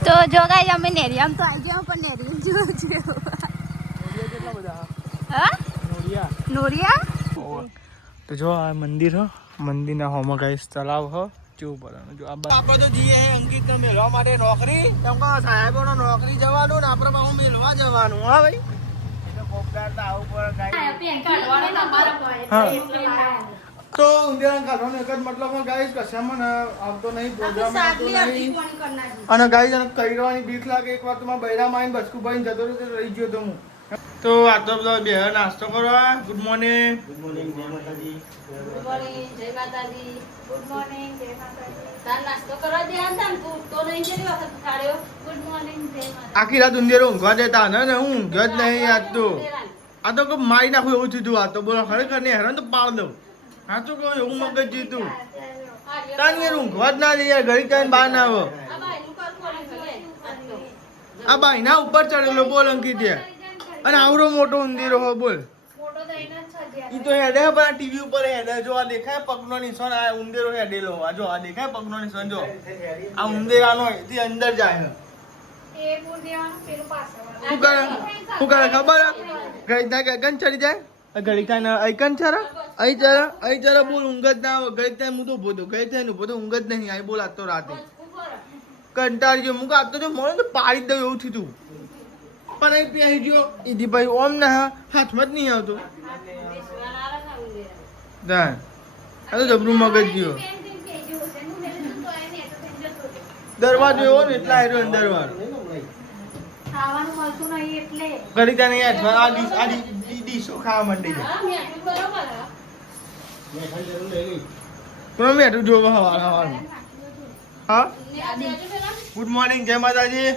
તો જો ગાઈસ અમે નેરિયામ તો આવી ગયા પણ નેરિયમ જો કેટલા બધા હા નોરિયા તો જો આ મંદિર હો મંદિરના હોમાં ગાઈસ તલાવ હો કેવું પડે જો આપણે તો જઈએ હે અંકિત ને મેળવા માટે નોકરી કેમ કે સાહેબોનો નોકરી જવાનું ને આપણે પાછું મેળવા જવાનું હા ભાઈ એટલે પોપટાર તો આવું પડે ગાઈસ પેન કાઢવાનો તમારા ભાઈ તો ઉંદેરા કાઢવાનો એક જ મતલબ ગાઈસ કશામાં આવતો નહીં પ્રોગ્રામ આવતો નહીં અને ગાઈસ અને કઈરવાની બીક લાગે એકવાર તો મારા બૈરામાં આવીને બસકુ ભાઈ જતો રહ્યો તો રહી ગયો તો હું તો આ તો બધો બે નાસ્તો કરવા ગુડ મોર્નિંગ જય માતાજી જય માતાજી ગુડ મોર્નિંગ જય માતાજી તાર નાસ્તો કરવા દે આંતન તો નહીં જેની વખત ખાડ્યો ગુડ મોર્નિંગ જય માતાજી આખી રાત ઉંદેરો ઊંઘવા દેતા ને હું ઊંઘ્યો જ નહીં આજ તો આ તો કોઈ મારી નાખું એવું થયું આ તો બોલો ખરેખર ને હેરાન તો પાડ દઉં હા તો કહું એવું મગજ જીતું તાન યાર ઊંઘવા જ ના દે યાર ઘડી કાંઈ બહાર ના આવો આ બાઈ ના ઉપર ચડેલો બોલ અંકિત અને આવડો મોટો ઉંદીરો હો બોલ ઈ તો હેડે પણ ટીવી ઉપર હેડે જો આ દેખાય પગનો નિશાન આ ઉંદેરો હેડેલો આ જો આ દેખાય પગનો નિશાન જો આ ઉંદેરાનો થી અંદર જાય એ બોલ દેવાનું પેલું પાછળ શું કરે ખબર ઘડી ના ગન ચડી જાય ઘડી કાંઈ આઈકન છરા અહીં જરા બોલ ઊંઘ જ ના આવે ઘડી ત્યાં હું તો ઉભો તો ઘડી ત્યાં ઉભો તો ઊંઘ જ નહીં આવી બોલ આજ તો રાતે કંટાળી ગયો મુક આજ તો જો મળે તો પાડી દઉં એવું થયું પણ અહીં પહેરી ગયો ઈદી ભાઈ ઓમ ના હાથમાં જ નહીં આવતો આ તો જબરું મગજ ગયો દરવાજો એવો ને એટલા આવ્યો દરવાજો ખાવાનું મળતું નહીં એટલે ઘડી ત્યાં નહીં હાથમાં આ ડીશો ખાવા માંડી જાય તમે મેઠું જોવા હવાનું હા ગુડ મોર્નિંગ જય માતાજી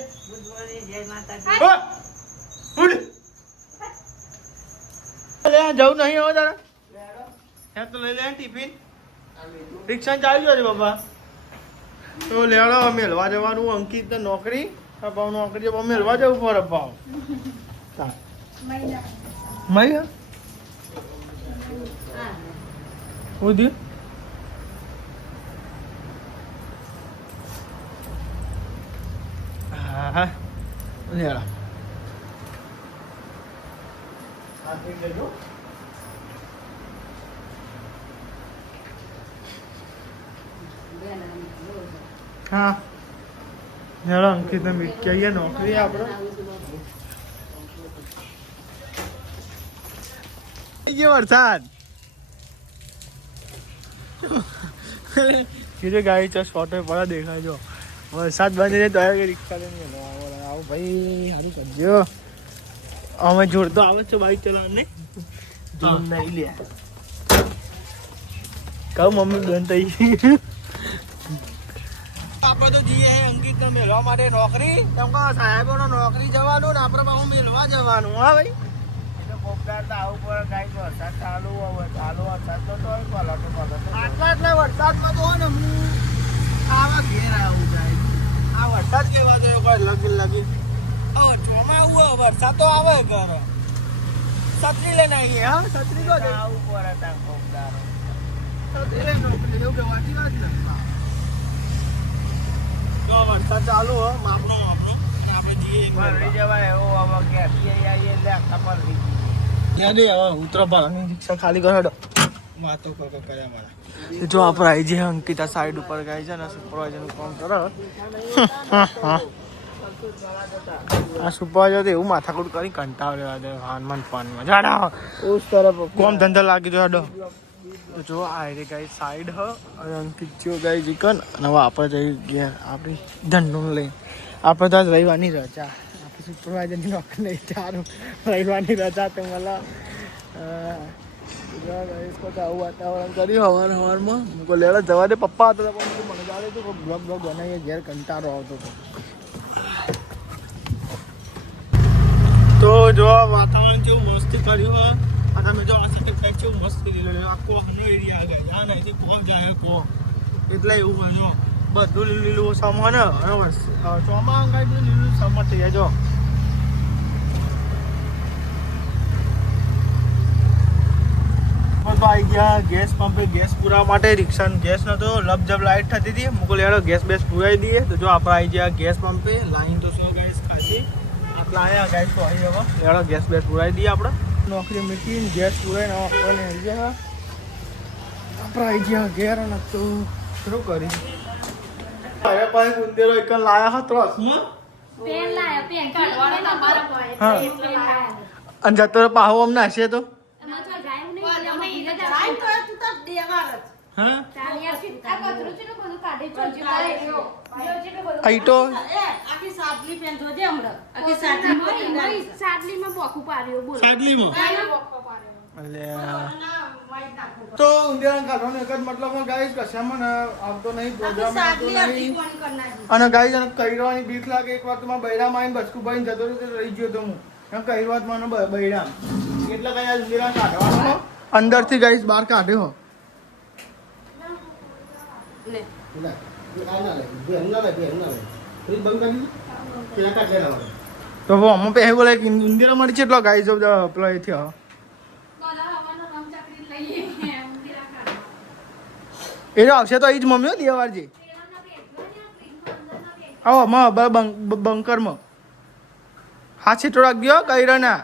જવું નહીં હવે તારા ત્યાં તો લઈ લે ટિફિન રિક્ષા ચાલી ગયો છે બાપા તો લેવડો મેળવા જવાનું અંકિત નોકરી નોકરી મેળવા જવું પડે ભાવ મય ઉધી હા લેડા હા હેલો અંકિત ને મીટ કહીએ નોકરી આપણે વરસાદ કીધું ગાડી ચો શોર્ટો પડે દેખાય જો વરસાદ બંધ છે તો રિક્ષા લઈને આવું ભાઈ સારું કરજો અમે જોડતો આવે છે બાઈક ચલાવવાની નહીં લે કહું મમ્મી બંધ થઈ આપણે તો જઈએ હે અંકિત ને મેળવા માટે નોકરી કેમ કે સાહેબોનો નોકરી જવાનું ને આપણે પાછું મેળવા જવાનું હા ભાઈ એટલે પોપટાર તો આવું પડે કાંઈક વરસાદ ચાલુ વરસાદ તો આટલા વરસાદમાં તો ને હું આવા ઘેર આવું જાય આ વરસાદ કેવા તો કોઈ લગી ચોમાવું વરસાદ તો આવે ઘર છત્રી લઈને આવીએ હા છત્રી તો આવું પડે ત્યાં પોપટાર છત્રી લઈને નોકરી એવું કે વાંચી વાત ને જો વરસાદ ચાલુ હો માપનો આપણે જઈએ ભરી જવાય એવો હવે ક્યાંથી આવીએ એટલે આખા પર ત્યાં દે હવે ઉતરો ભરવાની રિક્ષા ખાલી કરો વાતો કર્યા મારા જો આપણે આવી જઈએ અંકિતા સાઈડ ઉપર ગઈ છે ને સુપરવાઇઝરનું કામ કરો આ સુપરવાઇઝર એવું માથાકૂટ કરી કંટાળ લેવા દે ફાનમાં જાડા ઉસ તરફ કોમ ધંધા લાગી જો હેડો તો જો આ રે ગાઈ સાઈડ હ અને અંકિત જો ગાઈ ચિકન અને હવે આપણે જઈ ગયા આપણી ધંધો લઈ આપણે તો રવિવારની રજા આપણે સુપરવાઇઝરની નોકરી નહીં ચારું રવિવારની રજા તો मला આવું વાતાવરણ કર્યું સવારમાં મૂકો લેવા જવા દે પપ્પા હતા પણ મને જાડે તો બ્લોગ બનાવીએ ઘેર કંટાળો આવતો હતો તો જો વાતાવરણ કેવું મસ્તી કર્યું તમે જો આ કંઈક કેવું મસ્ત કરી લો આખો હનો એરિયા આગળ જા નહીં કોણ જાય કો એટલે એવું હોય જો બધું લીલું સામાન અને ચોમાસું કાંઈ બધું લીલું સામાન થઈ જાય જો રાજકોટ તો આવી ગયા ગેસ પંપે ગેસ પુરાવા માટે. રિક્ષાનો ગેસ નતો, લપજબ લાઈટ થતી હતી. મુકુલ યાર ગેસ બેસ પુરાવી દઈએ. તો જો આપણે આવી ગયા ગેસ પંપે. લાઈન તો શું ગેસ ખાસી આટલા આવ્યા ગાઈસ. તો અહીં હવે યાર ગેસ બેસ પુરાવી દઈએ આપણે. નોકરી મૂકીને ગેસ પુરાવીને આપણને આવી ગયા આપણે આવી ગયા ઘેર. અને તો શું કરી અરે પાસે ઉંદેરો એક લાયા હતો રસમાં. પેન લાયા પેન કાઢવાનો તમારા પાસે. હા. એટલે લાયા. અને જતો પાહો અમને હશે તો એમાં તો જાય નહીં. જાય તો તું તો દેવાર જ. હા તારિયા આ કચરો છે ને બધું કાઢી ચોજી કરે. અહીં તો આખી સાદલી પેન જોજે હમણાં. આખી સાદલીમાં સાદલીમાં બોખું પાડ્યો બોલ. સાડલીમાં બોખો પાડ્યો. અલ્યા ના માઈ નાખો. તો ઉંદેરા કાઢવાનો એક જ મતલબ ગાઈસ કશામાં આવતો નહીં પ્રોગ્રામ આવતો નહીં. અને ગાઈસ અને કઈરવાની બીક લાગે. એક વાર તો માં બૈરામાં આવીને બચકું ભાઈને જતો રહ્યો તો રહી ગયો તો હું એમ કઈરવાત મને બૈરામ એટલે કઈ આ ઉંદેરા કાઢવાનો અંદરથી ગાઈસ બહાર કાઢ્યો. તો હવે અમે પહેલી બોલે ઉંદેરા મળી છે એટલો ગાઈસ પેલો એ થયો. એ આવશે તો એ જ મમ્મીઓ દેવારજી. આવો માં બંકરમાં હાથ સીટો રાખજો કઈરાના.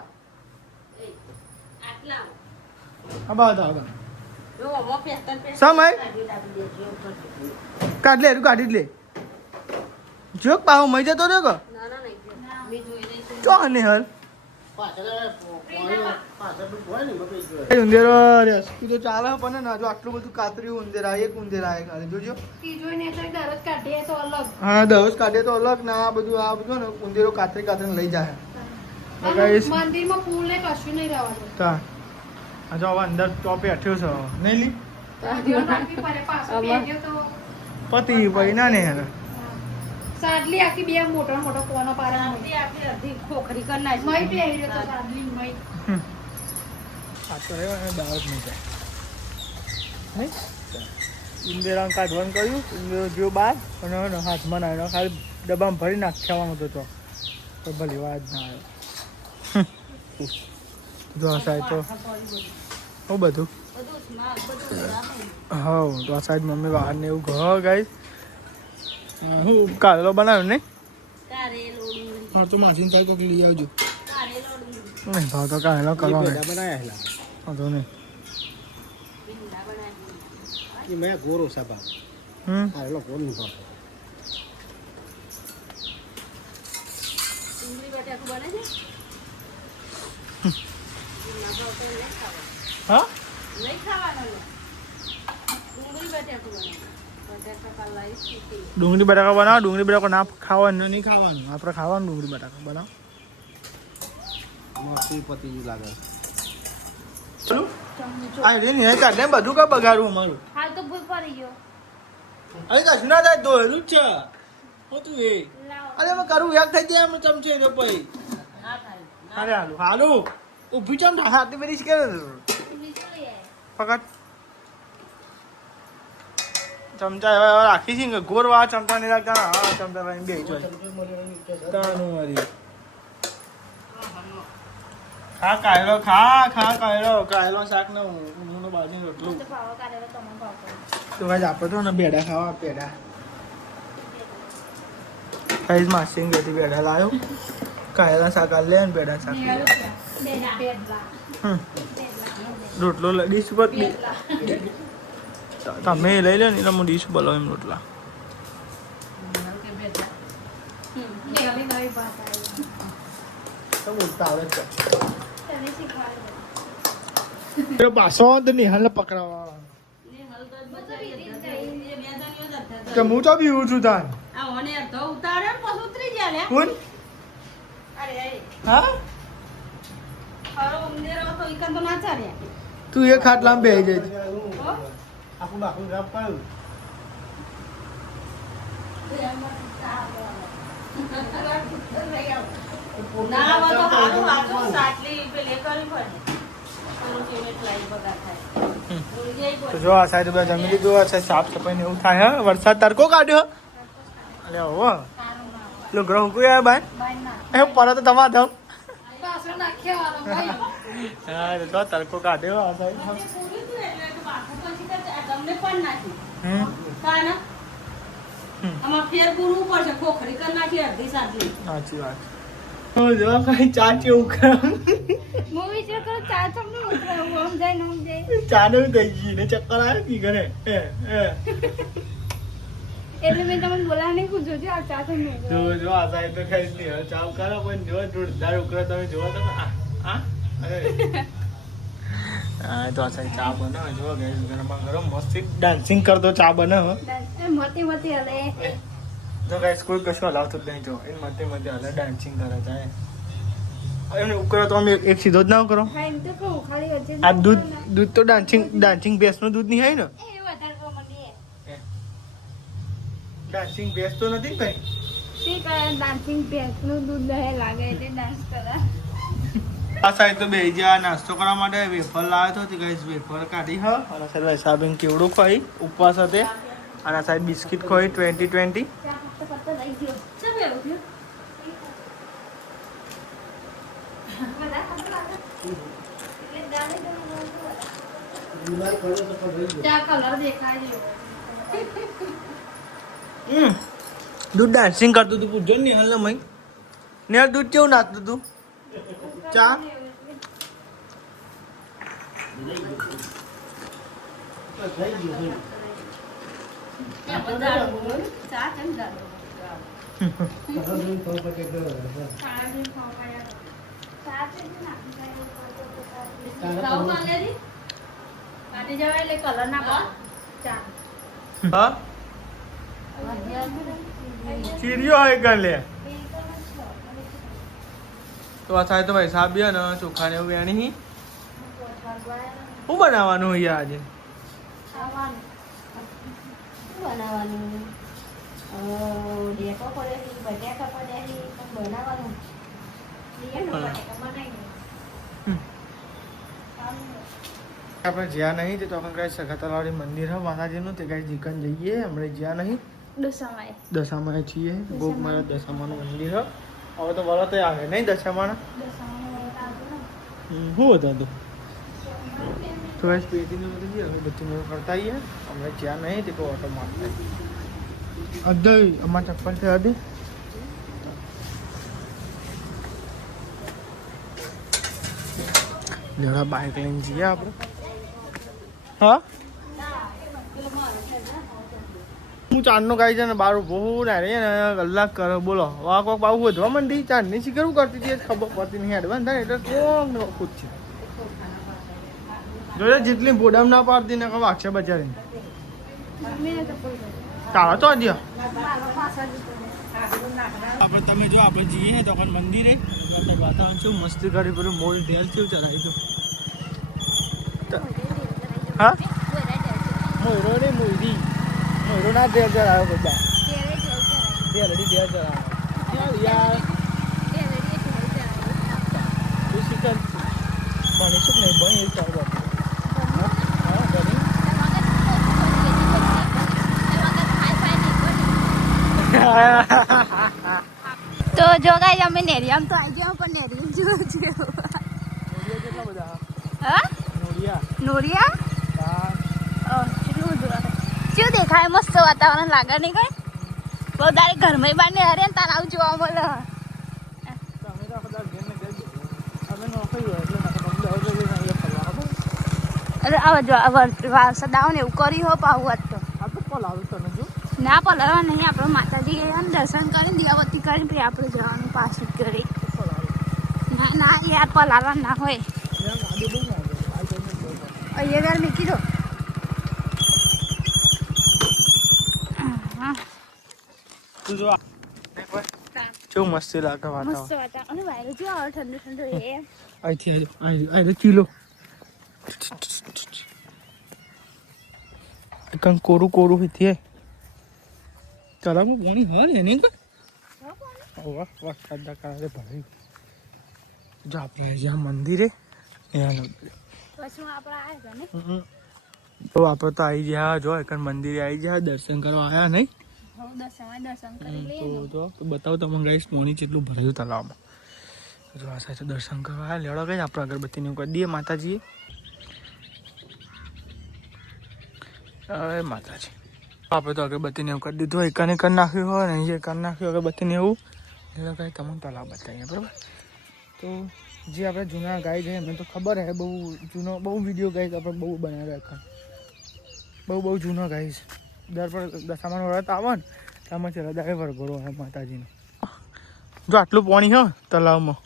હા બા સમય કાઢ લે કાઢી જ લે. જો પાહો મઈ જતો રહ્યો કે ચો ને હાલ ઉંદેરો રેસ્ક્યુ તો ચાલે પણ ના જો આટલું બધું કાતર્યું ઉંદેરા એક ઉંદેરા આવે ખાલી જોજો. હા દરરોજ કાઢે તો અલગ ના આ બધું ને ઉંદેરો કાતરી કાતરીને લઈ જાય. મંદિરમાં ફૂલ ને કશું નહીં રહેવાનું. તા આ જો હવે અંદર તો બેઠ્યો છે નહીં લી પતિ ભાઈ ના ને સાડલી આખી બે મોટો મોટો કોનો પારા આખી અડધી ખોખરી કર નાખી મઈ પહેરી તો સાડલી મઈ આ તો એ દાવત નહીં જાય નહીં. ઇન્દિરાને કાઢવાનું કર્યું. ઇન્દિરો જો બહાર અને હાથમાં ના આવ્યો ખાલી ડબ્બામાં ભરી નાખ્યાવાનો હતો તો ભલી વાત ના આવ્યો. જો આ સાઈડ તો હું બધું હા તો આ સાઈડ મમ્મી બહાર ને એવું ઘર ગાઈ હું કારેલો બનાવ્યો નહીં. હા તો માસીને ભાઈ કોઈક લઈ આવજો. નહીં ભાવ તો કારેલો કરવા બનાવ્યા વાંધો નહીં. મેં ગોરો સાબા કારેલો કોણ નહીં ભાવ. હા ડુંગળી બટાકા બનાવો. ડુંગળી બટાકા ના ખાવાનું નહીં ખાવાનું આપણે ખાવાનું ડુંગળી બટાકા બનાવો. મસ્તી પતિ લાગે. આ રે ને કાઢે બધું કા બગાડવું અમારું. હાલ તો ભૂલ પડી ગયો. અરે કશું ના થાય તો એનું જ છે હું તું એ અરે અમે કરું એક થઈ જાય એમ ચમચે ને પછી અરે હાલું હાલું ઊભી ચમ હાથે મેરી કે ફકત ચમચા એવા રાખી છે કે ગોર વા ચમચા નહીં રાખતા. હા ચમચા લઈને બે જો તાનું મારી ખા કાયલો ખા કાયલો શાક ને ઊંનો બાજુ રોટલું તો ગાઈસ આપણે તો ને બેડા ખાવા પેડા ગાઈસ માસી ગેતી બેડા લાયો કાયલા શાક લે ને બેડા શાક રોટલો ડીશ પર તમે લઈ લે ને એટલે હું ડીશ બોલો એમ રોટલા પાછો નિહાલ ને પકડાવા કે હું તો બીવું છું તાન કોણ હા તું એ ખાટલામાં બેહી જાય આપણું આખું ગ્રાફ કયું તો જો આ સાઈડ બધા જમી લીધું આ સાઈડ સાફ સફાઈ ને એવું થાય. હા વરસાદ તડકો કાઢ્યો અરે હો લો ગ્રહ કોઈ આ બાય એ પર તો તમાર દઉં હા તો તડકો કાઢ્યો આ સાઈડ મેં પણ નાખી કાના આમાં ફેર પૂરવું પડશે ખોખરી કરી નાખી અડધી સાચી સાચી વાત જો કઈ ચા ચેવું કર મૂવી છે તો ચા તમને ઉતરાવું આમ જાય આમ જાય ચાનું થઈ ગઈ ને ચક્કર આવે કી કરે એટલે મેં તમને બોલાવા નહીં પૂછ્યું છે આ ચા તમને જો આ સાહેબ તો ખાઈ નહીં હવે ચાવ કરો પણ જો જોરદાર ઉકળો તમે જોવો તો અરે હા તો આ સાહેબ ચા બનાવે જો ગેસ ગરમા ગરમ મસ્ત ડાન્સિંગ કરતો ચા બનાવે મોતી મોતી હલે જો ગાઈસ કોઈ કશું હલાવતું જ નહીં જો એને મતે હલે ડાન્સિંગ કરે છે એને ઉકળો તો અમે એક સીધો જ ના કરો હા એમ તો કહું ખાલી વચ્ચે આ દૂધ તો ડાન્સિંગ ભેંસનું દૂધ નહીં હોય ને એ વધારે કહો મને ડાન્સિંગ ભેંસ તો નથી કઈ ઠીક છે ડાન્સિંગ ભેંસનું દૂધ દહે લાગે એટલે ડાન્સ કરે આ સાઈડ તો બે જ્યાં નાસ્તો કરવા માટે વેફર લાવ્યો હતો ગાઈસ વેફર કાઢી હ અને સાહેબ હિસાબે કેવડું ખાઈ ઉપવાસ હતી અને આ સાઈડ બિસ્કિટ ખોઈ 2020 દૂધ ડાન્સિંગ કરતું હતું પૂછજો ને હાલ મય ને દૂધ કેવું નાખતું તું ચા હા ચીરિયો હોય કર લે તો આ થાય તો ભાઈ સાબિયા ને ચોખા ને એવું વેણી શું બનાવવાનું હોય આજે આપણે જ્યાં નહીં તે તો આપણે કઈ સગાતલાવાડી મંદિર હે માતાજીનું તે કઈ જીકન જઈએ હમણાં જ્યાં નહીં દશામાં છીએ ગોપ મારા દશામાનું મંદિર હે હવે તો વરત આવે નહીં દશામાના શું હતા તો થોડા પેટીને બધું હવે બધું કરતા આવીએ હમણાં જ્યાં નહીં તે ઓટો મારતા અધ્ધર અમારા ચપ્પલ છે અધી જરા બાઇક લઈને જઈએ આપણે હા હું ચાંદનો ગાઈ છે ને બાર ઉભો ને રે ને કલાક કરે બોલો વાક વાક બાબુ વધવા માંડી ચાંદની શી કરવું કરતી હતી ખબર પડતી નહીં એડવાન્સ થાય એટલે કોણ ને ખુદ છે જોડે જેટલી બોડમ ના પાડતી ને કહું વાગશે બચારી તારા તો હજી આપણે તમે જો આપણે જઈએ તો મંદિરે વાતાવરણ શું મસ્તી કરી પેલું મોલ ઢેલ કેવું ચલાવી તો હા મોયરો ને મોયરી મોયરો ના ઢેર ચલાવ્યો બધા ઢેરડી ઢેર ચલાવ્યો યાર તું શીખર મને શું નહીં બની એ ચાલુ તો જો ગાઈ અમે નેરિયામ તો આવી ગયા પણ નેરિયમ જો કેટલા બધા હા નોરિયા નોરિયા શું દેખાય મસ્ત વાતાવરણ લાગે નહીં કઈ બહુ તારે ઘરમાં બાર ને હરે તાર આવું જોવા મળે અરે આવા વારસાદ આવો ને એવું કરી હો પાવું વાત તો ના પલાળવા નહીં આપણે માતાજી ગયા ને દર્શન કરીને દિયાવતી કરીને પછી આપણે જવાનું પાછું કરી ના ના યાર પલાળવા ના હોય અહીંયા ઘર મૂકી દો કેવું મસ્તી લાગે વાતાવરણ મસ્ત વાતાવરણ અને વાયરો જો આવે ઠંડુ ઠંડુ એ અહીંથી અહીં ચીલો કંઈક કોરું કોરું હતી ચલાવું પાણી હાલ એને વાહ વાહ ખાધા કાળે ભરાયું જો આપણે જ્યાં મંદિરે પછી આપણે આવ્યા ને તો આપણે તો આવી ગયા જો એક મંદિરે આવી ગયા દર્શન કરવા આવ્યા નહીં દર્શન કરી તો બતાવો તમે ગાઈસ મોની જેટલું ભરેલું તલાવમાં જો આ સાથે દર્શન કરવા આવ્યા લેડો ગઈ આપણે અગરબત્તીને કરી દઈએ માતાજીએ અરે માતાજી, આપણે તો અગરબત્તીને એવું કરી દીધું, એકાને કરી નાખ્યું હોય ને અહીંયા કરી નાખ્યું અગરબત્તીને એવું. એટલે કંઈ તમને તલાવ બતાવીએ બરાબર. તો જે આપણે જૂના ગાય છે એમને તો ખબર હે, બહુ જૂનો બહુ વિડીયો ગાય આપણે બહુ બનાવ્યા રાખા, બહુ જૂનો ગાય છે. દર પર દશામાનો વ્રત આવે ને આમાં છે હૃદય વરઘોડો હોય માતાજીનો. જો આટલું પાણી હોય તલાવમાં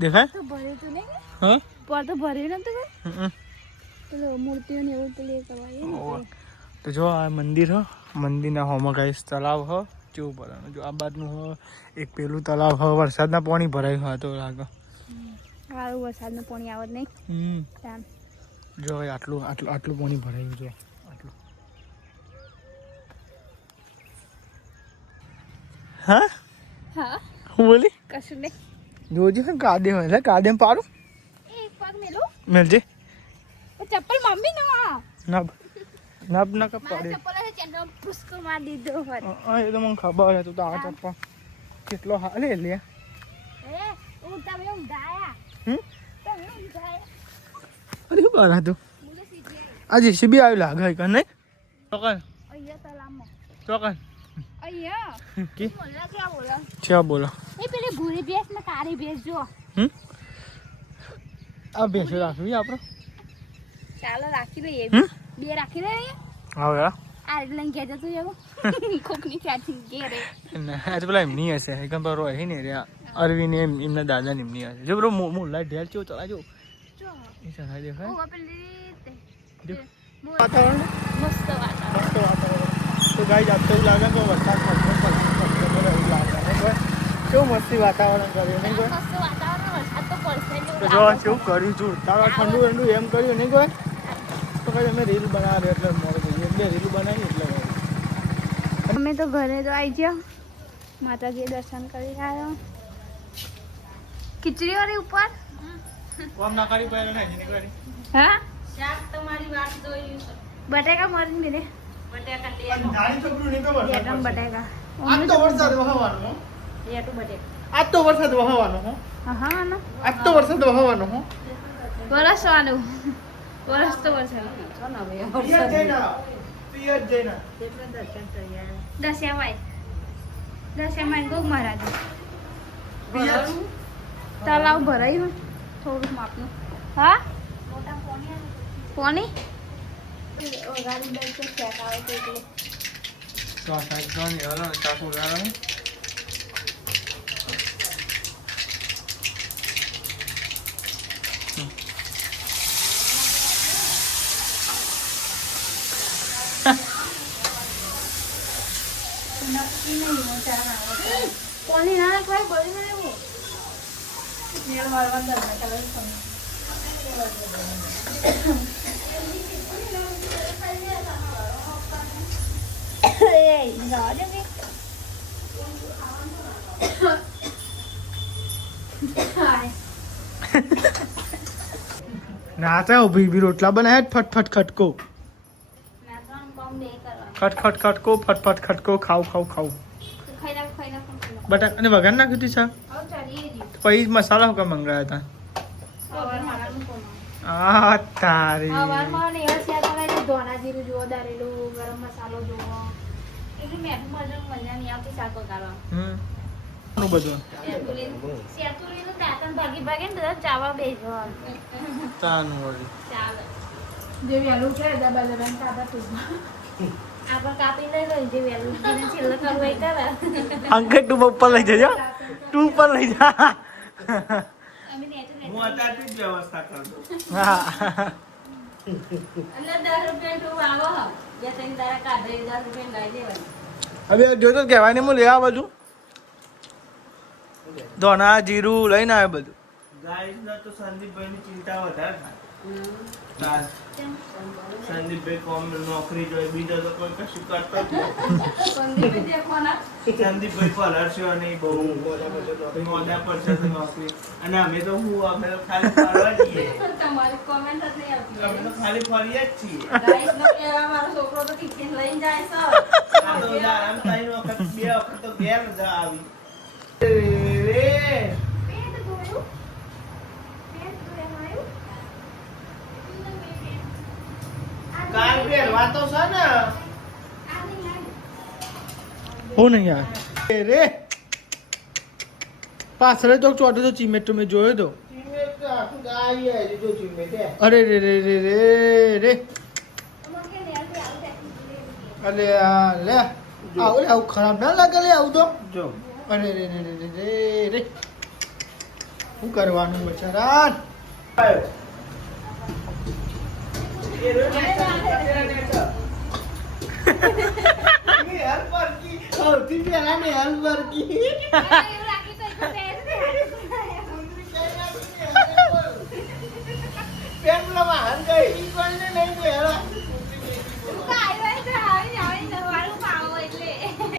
દેખાય તો ભર્યું તું નહીં હા પર તો ભર્યું નતું કઈ પેલો મૂર્તિઓને એવું પેલી કવાય ને તો જો આ મંદિર હો, મંદિરના હોમાં ગાઈસ તલાવ હો કેવું ભરાનું. જો આ બાજુનું હો એક પેલું તલાવ હો, વરસાદના પાણી ભરાયું હોય તો લાગે સારું વરસાદનું પાણી આવત નહીં. જો આટલું પાણી ભરાયું છે આટલું. હા હા હું બોલી કશું નહીં. જોજે કાદે હોય એટલે કાદે પાડું એક પગ મેલો મેલજે ચપ્પલ મમ્મી ના નબ નબ ના કપ મારા પાડે. ચપ્પલ હે ચેન્ડો પુસ્કો માર દીધો હોત. હા એ તો મને ખબર છે. તું તો આ ચપ્પલ કેટલો હાલે લે. એ હું તમે ઊંઘાયા હમ તમે ઊંઘાયા અરે શું કરા તું મુલે સીધી આ જેસીબી આવી લાગે કર નહીં ચોકન અહીંયા તલામમાં ચોકન અહીંયા કે બોલા ક્યાં બોલા છે બોલો. એ પેલી ભૂરી ભેંસ ને કાળી ભેંસ જો આ ભેંસો રાખવી આપણે. ચાલો રાખી લઈએ હમ? બે રાખી લઈએ હવે આ રીતે લઈને ઘેર જતું જવું કોકની ક્યાંથી ઘેરે આ તો પેલા એમની હશે એકમ પર હોય ને રે અરવિંદ એમના દાદા એમની હશે. જો બ્રો મોલા ઢેર ચેવું ચલાજો જો એ ચલાઈ દેખાય. ઓ પેલી જો. મોર વાતાવરણ મસ્ત વાતાવરણ મસ્ત વાતાવરણ. તો ગાઈ જાત એવું લાગે કે વરસાદ પડશે એવું લાગે નહીં કોઈ કેવું મસ્તી વાતાવરણ કર્યું નહીં કોઈ. મસ્ત વાતાવરણ વરસાદ તો પડશે ને તો જો કેવું કર્યું છું તારા ઠંડુ એમ કર્યું નહીં કોઈ. તો કઈ અમે રીલ બનાવે એટલે મોડું જોઈએ એટલે રીલ બનાવી એટલે અમે તો ઘરે તો આવી ગયા માતાજી દર્શન કરી આવ્યો ખીચડી વાળી ઉપર કોમ ના કરી પહેલો ને જીની કરી હા શાક તમારી વાત જોઈ છે. બટેકા મરી મિલે બટેકા નાની છોકરું નહીં તો વરસાદ બેટમ પડશે. બટેકા આજ તો વરસાદ વહાવાનો હો. લેટું બટેકા આજ તો વરસાદ વહાવાનો હો. હા ને આજ તો વરસાદ વહાવાનો હો. વરસવાનું વરસ તો વરસાદ છો ને હવે પિયર જઈને કેટલા દર્શન કર્યા દસ્યામાં ગોગ મહારાજ પિયર તલાવ ભરાયું થોડુંક માપનું હા પોની ગાડી દઈ તો ચેક આવે તો એટલે તો આ સાઈડ જોની હાલો ચાકુ લાવો. પોની ના કોઈ બોલી ના એવું મેળ મારવા દર્શન કરવા એ જવા દે કે ના તો ઊભી બી રોટલા બનાવ્યા ફટફટ ખટકો ના તો આમ કોમ બે કરવા ખટખટ ખટકો ફટફટ ખટકો ખાવ ખાઈ નાખ બટા અને વઘાર નાખ્યું તી સા આવ ચાલીએ જી પછી મસાલા હુકા મંગાવ્યા સવાર મારાનું કોમ હતા આ તારી સવારમાં ને એવા છે તમારે ધોના જીરું જુઓ દારેલું ગરમ મસાલો જુઓ એટલે મેઠું મજા નહીં આવતી શાક વગાડવા ઘણું બધું શેતુલીનું દાંતણ ભાગી ભાગે ને બધા ચાવા બેસો તાનું વળી ચાલે જે વહેલું છે દબા દબાને તાબા તુબા આપણે કાપી લઈ લો જે વહેલું જેને છેલ્લે કરવું એ કરે અંકલ તું ઉપર લઈ જજો તું ઉપર લઈ જા અમે નેચર હું અત્યારથી જ વ્યવસ્થા કરું એટલે 10 રૂપિયા તું આવો બે ત્રણ તારા કાઢે 10 રૂપિયા લઈ દેવાય હવે જોતો કહેવાય ને હું લેવા બધું ધોના જીરું લઈને આવે બધું. ગાઈસના તો સંદીપભાઈની ચિંતા વધારે થાય. સંદીપભાઈ કોમ નોકરી જોઈ બીજો તો કોઈ કશું કરતો જ સંદીપ દેખવાના નથી. સંદીપભાઈ પલળશે નહીં બહુ મોડા પડશે તો નોકરી અને અમે તો અમે તો ખાલી ફરવા જઈએ તમારી કોમેન્ટ જ નહીં અમે આવતી તો ખાલી ફરીએ જ છીએ. ગાઈસ નો કહેવા મારો છોકરો તો ટિફિન લઈને જાય છે આ તો આરામ ત્રણ વખત બે વખત તો ઘેર જ આવી પેટ ધોયું પેટ ધોયું હું નહીં યાર રે પાછળ તો ચોટો તો ચીમેટ તો મેં જોયો તો અરે રે રે રે રે રે અલે આ લે આવું ખરાબ ના લાગે લે આવું તો જો અરે રે રે રે રે રે રે શું કરવાનું બચારા સૌથી પહેલા ને હેલ્પ